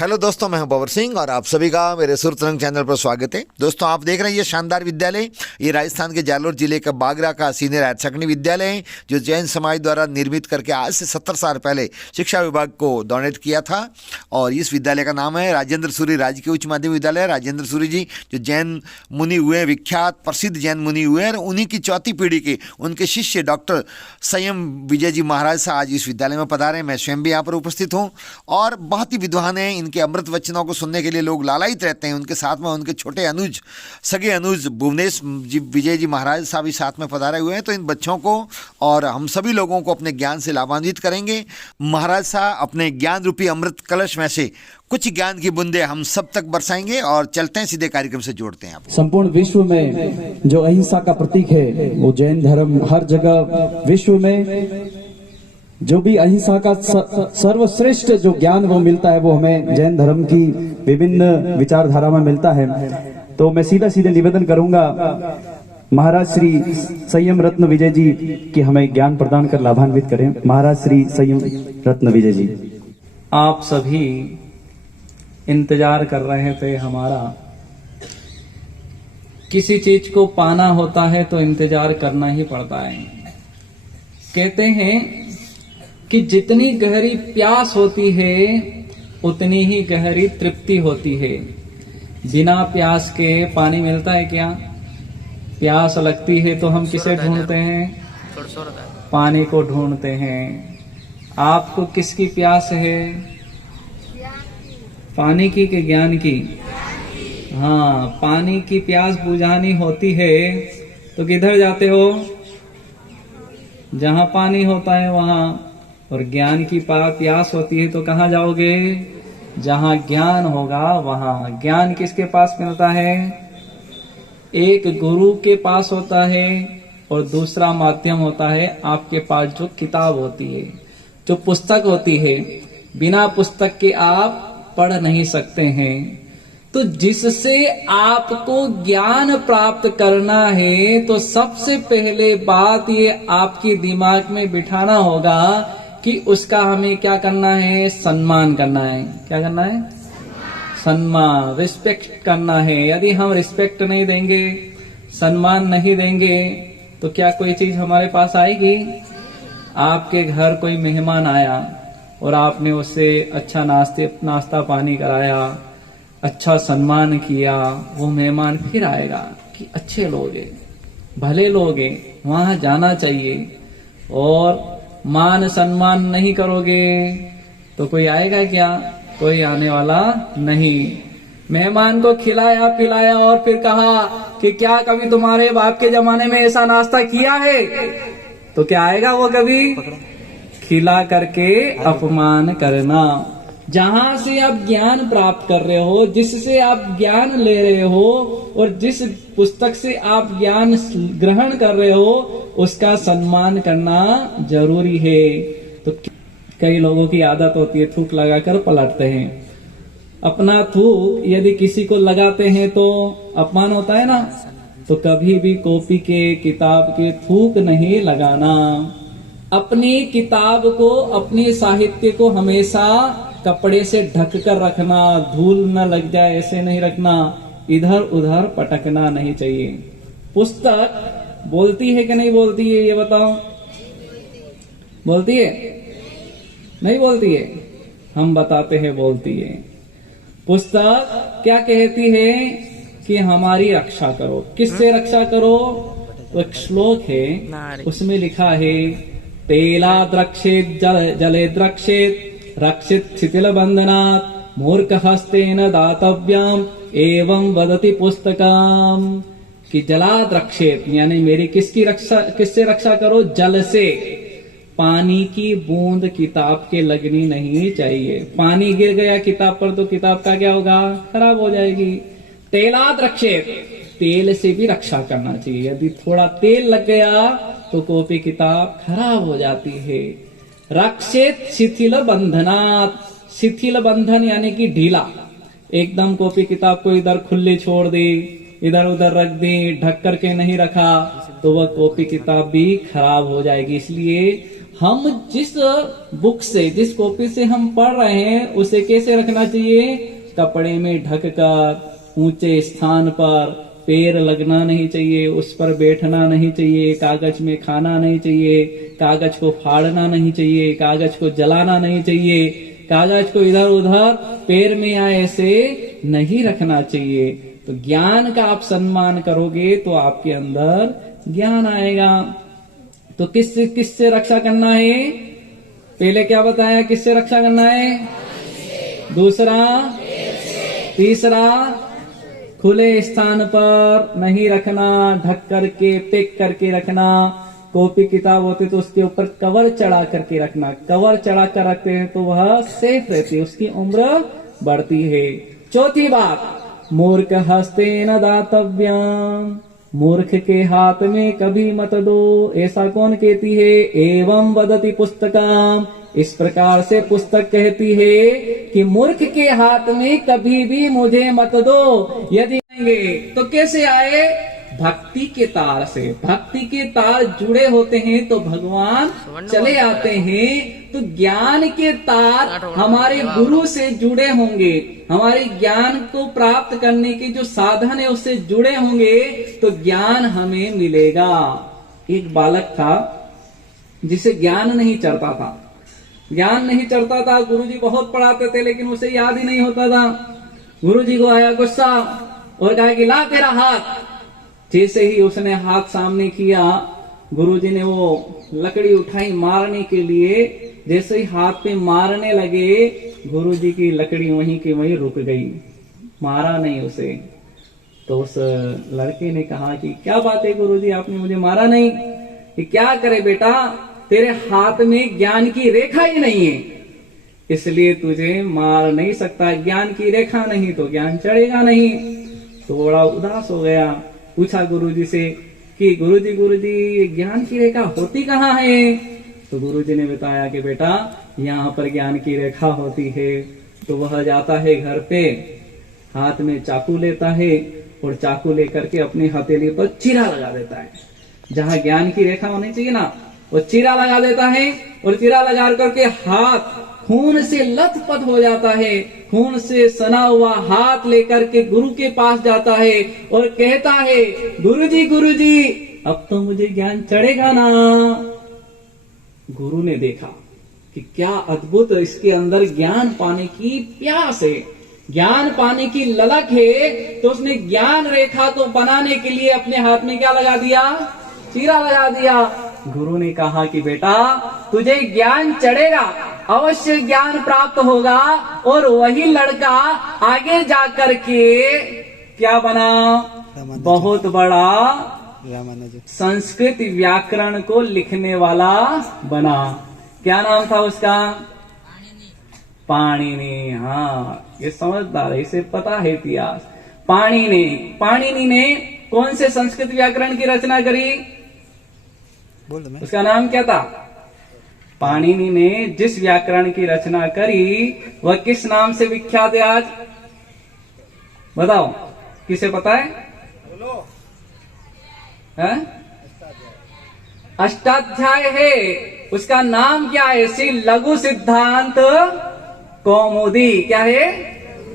Hello दोस्तों, मैं हूं पवर सिंह और आप सभी का मेरे सुरतरंग चैनल पर स्वागत है। दोस्तों, आप देख रहे हैं ये शानदार विद्यालय, ये राजस्थान के जालोर जिले का बागरा का सीनियर हायर सेकेंडरी विद्यालय है, जो जैन समाज द्वारा निर्मित करके आज से 70 साल पहले शिक्षा विभाग को डोनेट किया था। और इस विद्यालय का नाम है राजेंद्र सूरी राजकीय उच्च माध्यमिक विद्यालय। राजेंद्र सूरी जी जो जैन मुनि हुए, विख्यात प्रसिद्ध जैन मुनि हुए, और उन्हीं की चौथी पीढ़ी के उनके शिष्य डॉक्टर संयम विजय जी महाराज साहब आज इस विद्यालय में पधारे। मैं स्वयं भी यहाँ पर उपस्थित हूँ और बहुत ही विद्वान हैं। इनके अमृत वचनों को सुनने के लिए लोग लालायित रहते हैं। उनके साथ में उनके छोटे अनुज, सगे अनुज भुवनेश जी विजय जी महाराज साहब भी साथ में पधारे हुए हैं। तो इन बच्चों को और हम सभी लोगों को अपने ज्ञान से लाभान्वित करेंगे। महाराज साहब अपने ज्ञान रूपी अमृत कलश में से कुछ ज्ञान की बूंदे हम सब तक बरसाएंगे और चलते हैं सीधे कार्यक्रम से जोड़ते हैं। आप संपूर्ण विश्व में जो अहिंसा का प्रतीक है वो जैन धर्म हर जगह विश्व में जो भी अहिंसा का सर्वश्रेष्ठ जो ज्ञान वो मिलता है वो हमें जैन धर्म की विभिन्न विचारधारा में मिलता है। तो मैं सीधे निवेदन करूंगा महाराज श्री संयम रत्न विजय जी की हमें ज्ञान प्रदान कर लाभान्वित करें। महाराज श्री संयम रत्न विजय जी। आप सभी इंतजार कर रहे थे हमारा। किसी चीज को पाना होता है तो इंतजार करना ही पड़ता है। कहते हैं कि जितनी गहरी प्यास होती है उतनी ही गहरी तृप्ति होती है। बिना प्यास के पानी मिलता है क्या? प्यास लगती है तो हम किसे ढूंढते हैं? पानी को ढूंढते हैं। आपको किसकी प्यास है? पानी की कि ज्ञान की? हाँ, पानी की प्यास बुझानी होती है तो किधर जाते हो? जहां पानी होता है वहां। और ज्ञान की प्यास होती है तो कहाँ जाओगे? जहां ज्ञान होगा वहां। ज्ञान किसके पास मिलता है? एक गुरु के पास होता है और दूसरा माध्यम होता है आपके पास जो किताब होती है, जो पुस्तक होती है। बिना पुस्तक के आप पढ़ नहीं सकते हैं। तो जिससे आपको ज्ञान प्राप्त करना है तो सबसे पहले बात ये आपके दिमाग में बिठाना होगा कि उसका हमें क्या करना है? सम्मान करना है। क्या करना है? सम्मान, रिस्पेक्ट करना है। यदि हम रिस्पेक्ट नहीं देंगे, सम्मान नहीं देंगे तो क्या कोई चीज हमारे पास आएगी? आपके घर कोई मेहमान आया और आपने उससे अच्छा नाश्ता पानी कराया, अच्छा सम्मान किया, वो मेहमान फिर आएगा कि अच्छे लोग हैं, भले लोग हैं, वहां जाना चाहिए। और मान सम्मान नहीं करोगे तो कोई आएगा क्या? कोई आने वाला नहीं। मेहमान को खिलाया पिलाया और फिर कहा कि क्या कभी तुम्हारे बाप के जमाने में ऐसा नाश्ता किया है? तो क्या आएगा वो? कभी खिला करके अपमान करना। जहां से आप ज्ञान प्राप्त कर रहे हो, जिससे आप ज्ञान ले रहे हो और जिस पुस्तक से आप ज्ञान ग्रहण कर रहे हो उसका सम्मान करना जरूरी है। तो कई लोगों की आदत होती है थूक लगाकर पलटते हैं। अपना थूक यदि किसी को लगाते हैं तो अपमान होता है ना। तो कभी भी कॉपी के, किताब के थूक नहीं लगाना। अपनी किताब को, अपने साहित्य को हमेशा कपड़े से ढक कर रखना, धूल न लग जाए ऐसे नहीं रखना, इधर उधर पटकना नहीं चाहिए। पुस्तक बोलती है कि नहीं बोलती है? ये बताओ। बोलती है? नहीं बोलती है? हम बताते हैं बोलती है। पुस्तक क्या कहती है कि हमारी रक्षा करो। किससे रक्षा करो? तो एक श्लोक है, उसमें लिखा है तेला द्रक्षेत जले द्रक्षेत रक्षित शिथिल बंधनात् मूर्ख हस्तेन दातव्यम एवं वदति पुस्तकम। कि जलाद रक्षेत यानी मेरी किससे रक्षा करो? जल से। पानी की बूंद किताब के लगनी नहीं चाहिए। पानी गिर गया किताब पर तो किताब का क्या होगा? खराब हो जाएगी। तेलाद रक्षेत, तेल से भी रक्षा करना चाहिए। यदि थोड़ा तेल लग गया तो कॉपी किताब खराब हो जाती है। रक्षित शिथिल बंधनात्, शिथिल बंधन यानी कि ढीला। एकदम कॉपी किताब को इधर खुली छोड़ दी, इधर उधर रख दी, ढक करके नहीं रखा तो वह कॉपी किताब भी खराब हो जाएगी। इसलिए हम जिस बुक से, जिस कॉपी से हम पढ़ रहे हैं, उसे कैसे रखना चाहिए? कपड़े में ढककर, ऊंचे स्थान पर, पैर लगना नहीं चाहिए, उस पर बैठना नहीं चाहिए, कागज में खाना नहीं चाहिए, कागज को फाड़ना नहीं चाहिए, कागज को जलाना नहीं चाहिए, कागज को इधर उधर पैर में आए ऐसे नहीं रखना चाहिए। तो ज्ञान का आप सम्मान करोगे तो आपके अंदर ज्ञान आएगा। तो किससे रक्षा करना है? पहले क्या बताया, किससे रक्षा करना है? दूसरा, तीसरा, खुले स्थान पर नहीं रखना, ढक करके, पैक करके रखना। कॉपी किताब होती तो उसके ऊपर कवर चढ़ा करके रखना। कवर चढ़ा कर रखते हैं तो वह सेफ रहती है, उसकी उम्र बढ़ती है। चौथी बात, मूर्ख हस्ते न दातव्यम, मूर्ख के हाथ में कभी मत दो। ऐसा कौन कहती है? एवं वदति पुस्तकम, इस प्रकार से पुस्तक कहती है कि मूर्ख के हाथ में कभी भी मुझे मत दो। यदि आएंगे तो कैसे आए? भक्ति के तार से। भक्ति के तार जुड़े होते हैं तो भगवान चले आते हैं। तो ज्ञान के तार हमारे गुरु से जुड़े होंगे, हमारे ज्ञान को प्राप्त करने के जो साधन है उससे जुड़े होंगे तो ज्ञान हमें मिलेगा। एक बालक था जिसे ज्ञान नहीं चढ़ता था, ज्ञान नहीं चढ़ता था। गुरुजी बहुत पढ़ाते थे लेकिन उसे याद ही नहीं होता था। गुरुजी को आया गुस्सा और कहा कि ला तेरा हाथ। जैसे ही उसने हाथ सामने किया, गुरुजी ने वो लकड़ी उठाई मारने के लिए। जैसे ही हाथ पे मारने लगे, गुरुजी की लकड़ी वहीं की वहीं रुक गई, मारा नहीं उसे। तो उस लड़के ने कहा कि क्या बात है गुरुजी, आपने मुझे मारा नहीं। कि क्या करे बेटा, तेरे हाथ में ज्ञान की रेखा ही नहीं है, इसलिए तुझे मार नहीं सकता। ज्ञान की रेखा नहीं तो ज्ञान चढ़ेगा नहीं। तो बड़ा उदास हो गया, पूछा गुरुजी से कि गुरुजी ज्ञान की रेखा होती कहाँ है? तो गुरुजी ने बताया कि बेटा यहाँ पर ज्ञान की रेखा होती है। तो वह जाता है घर पे, हाथ में चाकू लेता है और चाकू लेकर के अपनी हथेली पर चीरा लगा देता है। जहाँ ज्ञान की रेखा होनी चाहिए ना, वो चीरा लगा देता है और चीरा लगा करके हाथ खून से लथपथ हो जाता है। खून से सना हुआ हाथ लेकर के गुरु के पास जाता है और कहता है, गुरुजी अब तो मुझे ज्ञान चढ़ेगा ना। गुरु ने देखा कि क्या अद्भुत, इसके अंदर ज्ञान पाने की प्यास है, ज्ञान पाने की ललक है। तो उसने ज्ञान रेखा को बनाने के लिए अपने हाथ में क्या लगा दिया? चीरा लगा दिया। गुरु ने कहा कि बेटा तुझे ज्ञान चढ़ेगा, अवश्य ज्ञान प्राप्त होगा। और वही लड़का आगे जाकर के क्या बना? बहुत बड़ा संस्कृत व्याकरण को लिखने वाला बना। क्या नाम था उसका? पाणिनि। हाँ, ये समझदार है, इसे पता है इतिहास। पाणिनि ने कौन से संस्कृत व्याकरण की रचना करी? उसका नाम क्या था? पाणिनि ने जिस व्याकरण की रचना करी वह किस नाम से विख्यात है आज? बताओ, किसे पता है? अष्टाध्याय है। उसका नाम क्या है? श्री लघु सिद्धांत कौमुदी। क्या है?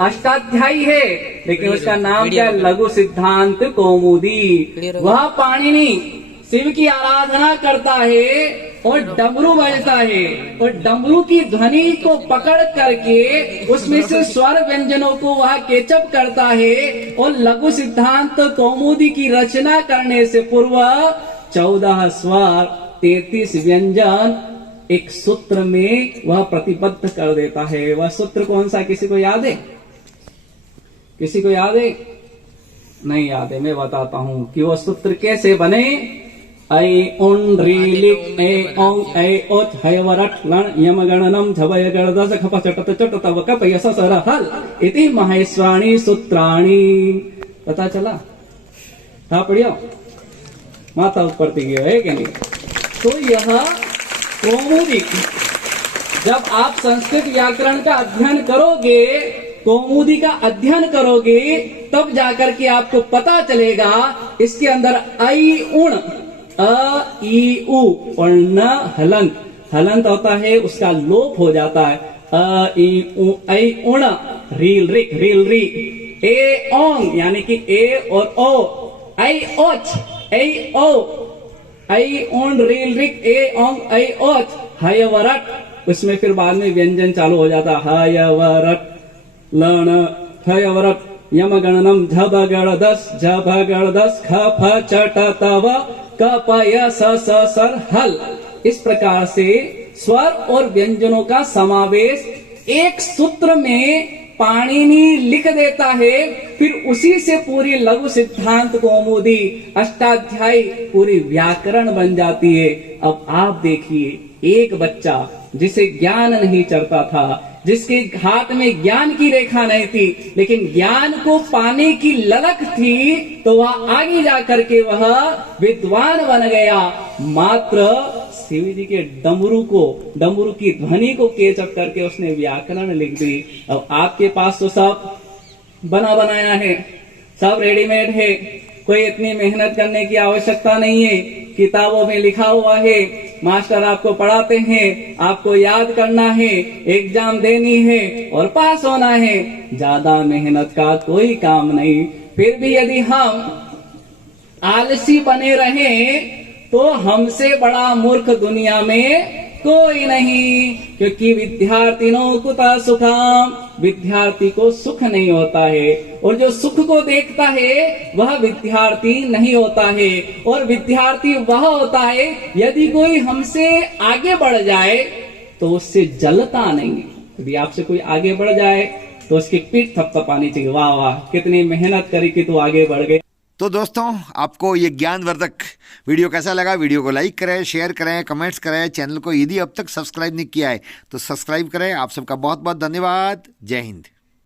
अष्टाध्यायी है, लेकिन उसका नाम क्या है? लघु सिद्धांत कौमुदी। वह पाणिनि शिव की आराधना करता है और डमरू बजता है और डमरू की ध्वनि को पकड़ करके उसमें से स्वर व्यंजनों को वह केचप करता है। और लघु सिद्धांत कौमुदी की रचना करने से पूर्व 14 स्वर 33 व्यंजन एक सूत्र में वह प्रतिबद्ध कर देता है। वह सूत्र कौन सा? किसी को याद है? किसी को याद है? नहीं याद है, मैं बताता हूं कि वह सूत्र कैसे बने। ऐ उन री लिक ए औ ऐ ओथ है वरठ लण यम गणनम झवय गणदस खप चटत चटत वकप यस सर हल इति महेश्वाणी सूत्राणी। पता चला? हाँ, पढ़ियो, माता ऊपर गया है कि नहीं? तो यह कौमुदी, जब आप संस्कृत व्याकरण का अध्ययन करोगे, कौमुदी का अध्ययन करोगे, तब जाकर के आपको पता चलेगा इसके अंदर ऐ उण अ ई उ और न हलंग हलंत होता है उसका लोप हो जाता है। अ ई उ ऐ उण रील रिक रील री। ए ओंग यानी कि ए और ओ। ऐ ओच ऐ ओ ऐ उण रील रिक ए ओंग ऐ ओच। हयवरट उसमें फिर बाद में व्यंजन चालू हो जाता है। हयवरट लण हयवरट यमगणनम झबगणदस झबगणदस ख फ चट तव क प य स स सर हल। इस प्रकार से स्वर और व्यंजनों का समावेश एक सूत्र में पाणिनि लिख देता है। फिर उसी से पूरी लघु सिद्धांत कौमुदी अष्टाध्यायी पूरी व्याकरण बन जाती है। अब आप देखिए, एक बच्चा जिसे ज्ञान नहीं चढ़ता था, जिसके हाथ में ज्ञान की रेखा नहीं थी, लेकिन ज्ञान को पाने की ललक थी, तो वह आगे जाकर के वह विद्वान बन गया। मात्र शिव जी के डमरू की ध्वनि को केचप करके उसने व्याकरण लिख दी। अब आपके पास तो सब बना बनाया है, सब रेडीमेड है, कोई इतनी मेहनत करने की आवश्यकता नहीं है। किताबों में लिखा हुआ है, मास्टर आपको पढ़ाते हैं, आपको याद करना है, एग्जाम देनी है और पास होना है। ज्यादा मेहनत का कोई काम नहीं। फिर भी यदि हम आलसी बने रहें तो हमसे बड़ा मूर्ख दुनिया में कोई नहीं, क्योंकि विद्यार्थिनों कुतः सुखम, विद्यार्थी को सुख नहीं होता है, और जो सुख को देखता है वह विद्यार्थी नहीं होता है। और विद्यार्थी वह होता है यदि कोई हमसे आगे बढ़ जाए तो उससे जलता नहीं। यदि आपसे कोई आगे बढ़ जाए तो उसकी पीठ थपथपानी चाहिए, वाह वाह कितनी मेहनत करी कि तू आगे बढ़ गए। तो दोस्तों, आपको ये ज्ञानवर्धक वीडियो कैसा लगा? वीडियो को लाइक करें, शेयर करें, कमेंट्स करें। चैनल को यदि अब तक सब्सक्राइब नहीं किया है तो सब्सक्राइब करें। आप सबका बहुत बहुत धन्यवाद। जय हिंद।